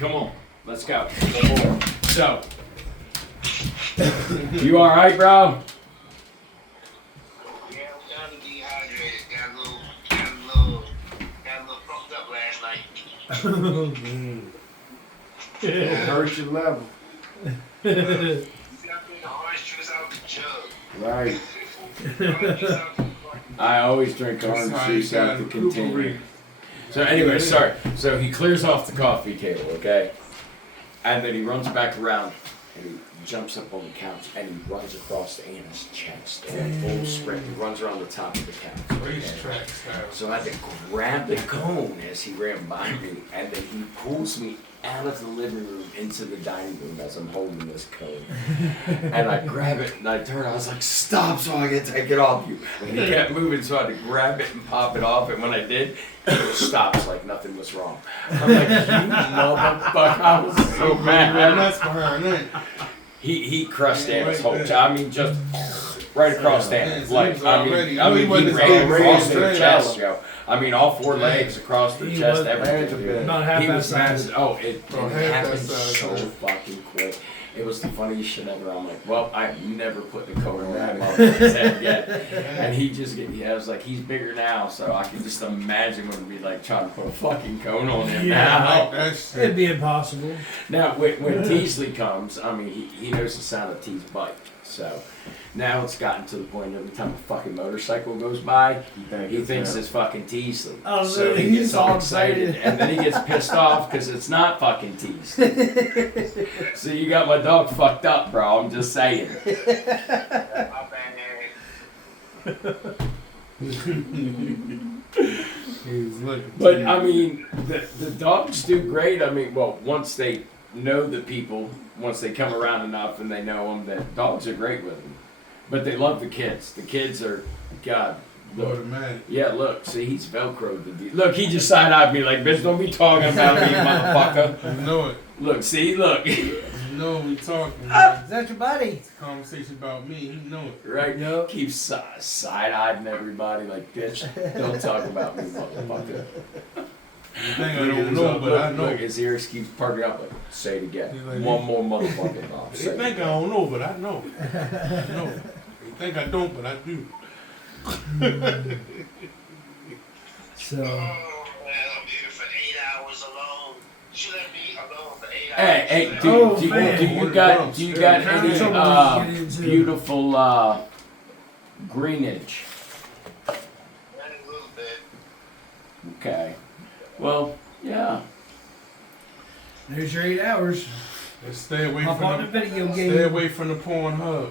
Come on, let's go. So, you all right, bro? Yeah, I'm kind of dehydrated. Got a little fucked up last night. Hurt your level. Got the orange juice out the jug. Right. Orange juice out the I always drink orange That's how you juice out gotta the container. recuperate. So anyway, sorry. So he clears off the coffee table, okay? And then he runs back around and he jumps up on the couch and he runs across Anna's chest in a full sprint. He runs around the top of the couch. okay? Racetrack style. So I had to grab the cone as he ran by me, and then he pulls me out of the living room into the dining room as I'm holding this cone. And I grab it and I turn, I was like, stop so I can take it off you. And he kept moving, so I had to grab it and pop it off, and when I did, it stops like nothing was wrong. I'm like, you motherfucker, I was so And mad. that's behind that. He crushed Yeah, Anna's right whole there. chest. I mean, just right across Yeah, Anna's. he Like, was I mean, already- I he mean, he wasn't ran raised across straight their up. chest, yo. I mean, all four Yeah. legs across their He chest, was- everything. Imagine dude. Not half He that was size. massive. Oh, it Oh, half it that happened size, so yeah. fucking quick. It was the funniest shit ever. I'm like, well, I've never put the coat on that motherfucker's head yet. And he just, I was like, he's bigger now, so I can just imagine what it'd be like trying to put a fucking cone on him Yeah. now. That shit. It'd be impossible. Now, when Teasley comes, I mean, he knows the sound of T's bike. So now it's gotten to the point every time a fucking motorcycle goes by, he thinks it's fucking Teasley. Oh, So no, he he's gets all all excited. excited. And then he gets pissed off because it's not fucking Teasley. So you got my dog fucked up, bro. I'm just saying. My bad, Harry. He's looking. But I mean, the dogs do great. I mean, well, once they know the people, once they come around enough and they know them, that dogs are great with them. But they love the kids. The kids are, God, look. Automatic. Yeah, look, see, he's Velcroed the dude. Look, he just side-eyed me like, bitch, don't be talking about me, motherfucker. You know it. Look, see, look. You know we talking. Man. Is that your buddy? It's a conversation about me. You know it. Right? Yep. Keeps side-eyeing everybody like, bitch, don't talk about me, motherfucker. You think I don't know, but I know. Look, his ears keeps perking up like, say it again. He's like, One more motherfucking time. They Say it think I again. don't know, but I know. I know. They think I don't, but I do. So, Oh, man, I'm here for 8 hours alone. You let me alone for 8 hours. Hey, You let dude, Oh, do man. you got How any much trouble did you get into? beautiful greenage? me a little bit. Okay. Well, yeah. there's your 8 hours. Just stay away Hop on the from video the. game. Stay away from the porn hub.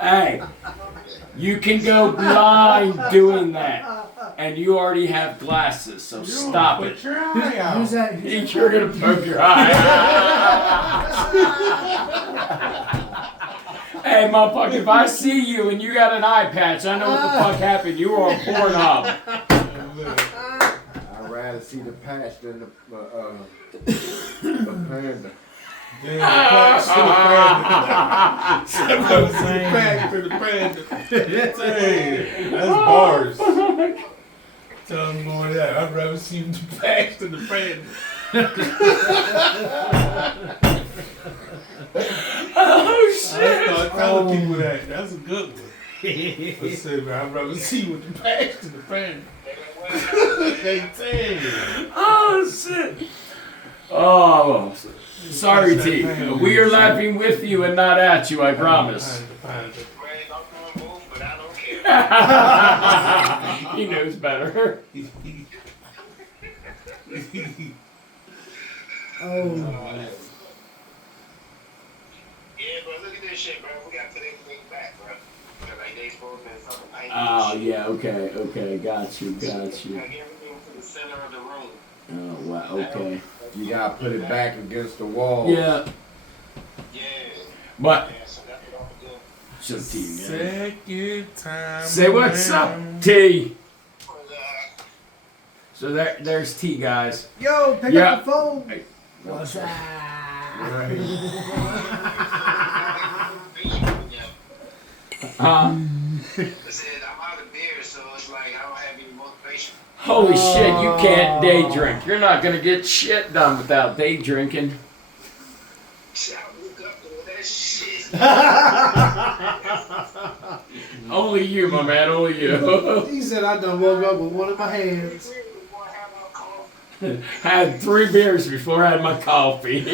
Hey, You can go blind doing that. And you already have glasses, so stop it. Put your eye out. Who's that? You're gonna poke your eye. Hey, motherfucker, if I see you and you got an eye patch, I know what the fuck happened. You were on Pornhub. I'd rather see the patch than the panda. Yeah, the patch to the panda. Hey, that's bars. Tell him more of that. I'd rather see the patch to the panda. Oh I start telling people that. That's a good one. I said, man, I'd rather see with the patch to the panda. They say. Oh shit! Oh, sorry, T. We are laughing with you and not at you. I promise. The panda. Man, I'm doing both, but I don't care. He knows better. Oh. Yeah, bro, look at this shit, bro. We gotta put everything back, bro. Like they supposed to be something like Oh yeah, okay, got you. Like everything to the center of the room. Oh wow, okay. You gotta put it back against the wall. Yeah, Yeah. but Yeah, so that's what I'm doing. so T, man. Second time. Say what's up, around. T. But, So there's T, guys. Yo, pick Yeah. up the phone. Hey. What's that? Right. Huh? I said I'm out of beer, so it's like I don't have any motivation. Holy shit, you can't day drink. You're not gonna get shit done without day drinking. So I woke up doing that shit. Only you, my man, only you. He said I done woke up with one in my hands. Before I have my coffee. Had 3 beers before I had my coffee.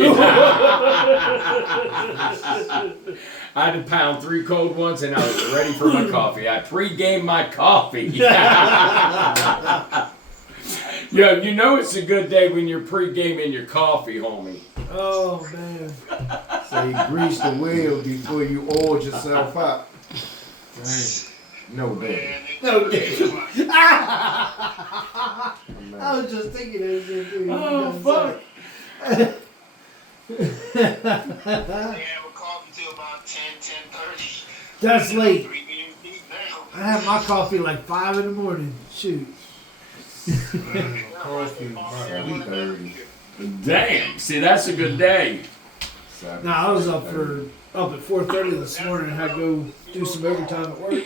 I had to pound 3 cold ones and I was ready for my coffee. I pre-gamed my coffee. Yo, you know it's a good day when you're pre-gaming your coffee, homie. Oh man. So you grease the wheel before you oil yourself up. No better. No, I was just thinking that shit, dude. Oh, fuck. They have a coffee till about 10:30. That's late. 3 beers deep now. I have my coffee like 5 in the morning. Shoot. Coffee, about 7:30. Damn, see, that's a good day. No, I was up at 4:30 this morning and had to go do some overtime at work. Yeah,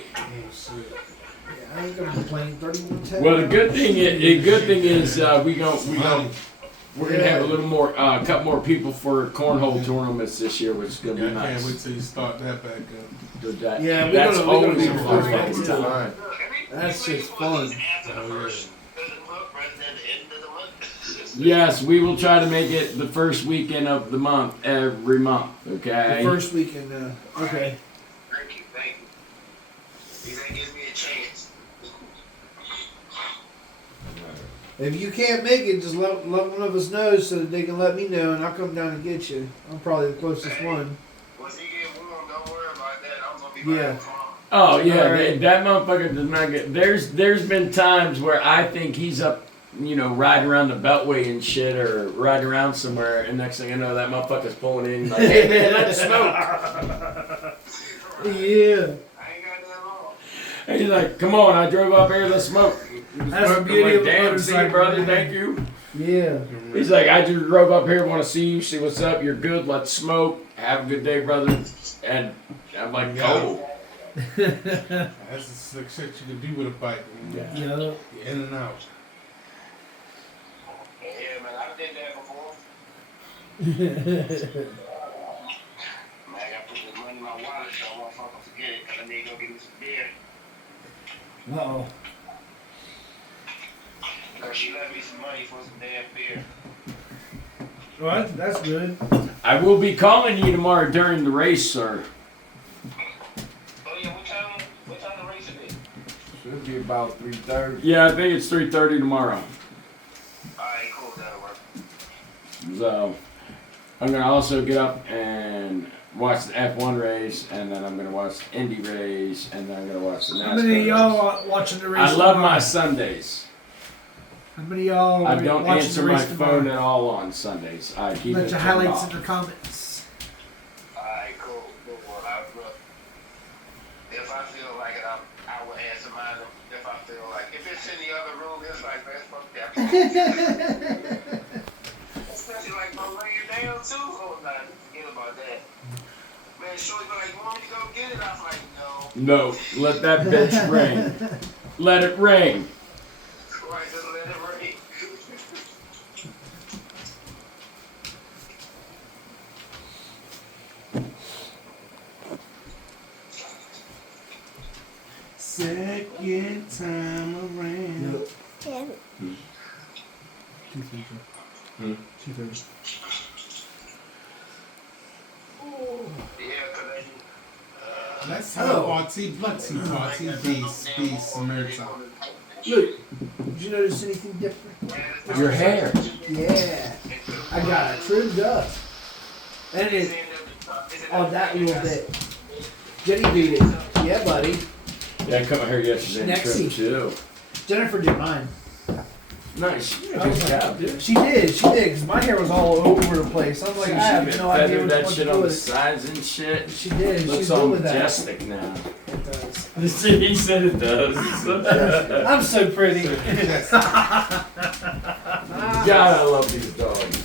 I ain't gonna complain. 31:10. Well, the good thing is we're gonna have a little more, couple more people for cornhole tournaments this year, which is gonna be I can't wait nice. till you start that back up. Yeah, we're That's gonna be always a in fun first fucking round. time. Fine. That's just fun. After the Oh, yeah. first of the month, rather than the end of the month. Yes, we will try to make it the first weekend of the month every month. The Okay. first weekend. Okay. Thank you. That gives me a chance. If you can't make it, just let one of us know so that they can let me know, and I'll come down and get you. I'm probably the closest one. Once he get warm, don't worry about that. I'm gonna be Yeah. by the car. Oh yeah, Alright. that motherfucker does not get. There's been times where I think he's up, riding around the Beltway and shit, or riding around somewhere, and next thing I know, that motherfucker's pulling in like, "Hey man, let's smoke." Yeah. I ain't got that long. And he's like, "Come on, I drove up here, let's smoke." That's the I'm beauty like, of a "Damn, see you, motorcycle, brother, man." thank you." Yeah. He's like, "I just drove up here, want to see you, see what's up. You're good. Let's smoke. Have a good day, brother." And I'm like, "Cool." That's the slick shit you can do with a bike. Yeah. Yeah. You're in and out. Yeah, man, I did that before. Man, I got put the money in my wallet so I won't fucking forget it. Cause I need to go get me some beer. Uh-oh. Cause she left me some money for some damn beer. Well, that's good. I will be calling you tomorrow during the race, sir. Oh yeah, what time the race it is? Should be about 3:30. Yeah, I think it's 3:30 tomorrow. Alright, cool, that'll work. So I'm gonna also get up and watch the F1 race, and then I'm gonna watch the Indy race, and then I'm gonna watch the NASCAR How many of y'all race. watching the race? I love tomorrow? my Sundays. How many of y'all I don't watching answer the my race tomorrow? phone at all on Sundays. I keep Let it your turned highlights off. in the comments. Alright, cool. Good one. If I feel like it, I will answer mine. If I feel like, if it's in the other room, it's like, man, fuck that. Especially like my laying down too. Oh, nah, forget about that. Man, Shorty be like, you want me to go get it? I was like, no. No, let that bitch ring. Let it ring. Right, just let it ring. Second time around. Yeah. 2:30. 2:30. Yeah, cause Let's have party, bloody party, beast, murder. Look, did you notice anything different? Your hair. Yeah, I got it trimmed up, and it on that little bit. Jenny did it. Yeah, buddy. Yeah, I cut my hair yesterday and Nexie. trimmed too. Jennifer did mine. Nice. I was Good like, job, dude. She did, because my hair was all over the place. I'm like, I have no idea Feathered what that to shit do on the with it. sides and shit. She did. Looks She's all good with that. majestic now. It does. He said it does. I'm so pretty. God, I love these dogs.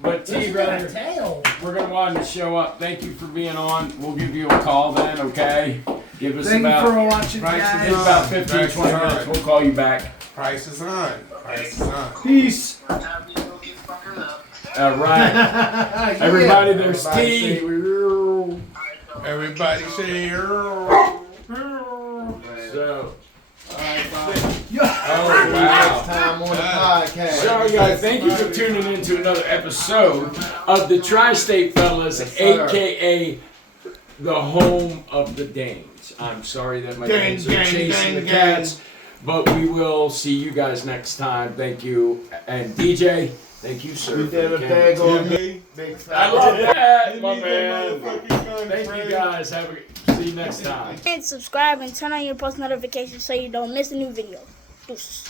But T, brother, tail. we're gonna want to show up. Thank you for being on. We'll give you a call then, okay? Give us Thank you for about watching, Price is guys. in about 15, Price 20 is minutes. on. We'll call you back. Price is on. Price is on. Peace. by the time you go get fucking up. All right, Yeah. everybody. There's Everybody T. say we're- Everybody say, So, Yeah. oh Next wow. time on the podcast. So, guys, thank you for tuning in to another episode of the Tri-State Fellas, Yes, sir. aka the home of the Danes. I'm sorry that my Gang, Danes are gang, chasing gang, the cats, but we will see you guys next time. Thank you, and DJ, thank you, sir. We for did the a camera. bag on me. big fat. I love that, my Give me man. that motherfucking gun, Thank you, Frank. guys. See you next time. And subscribe and turn on your post notifications so you don't miss a new video. Deuces.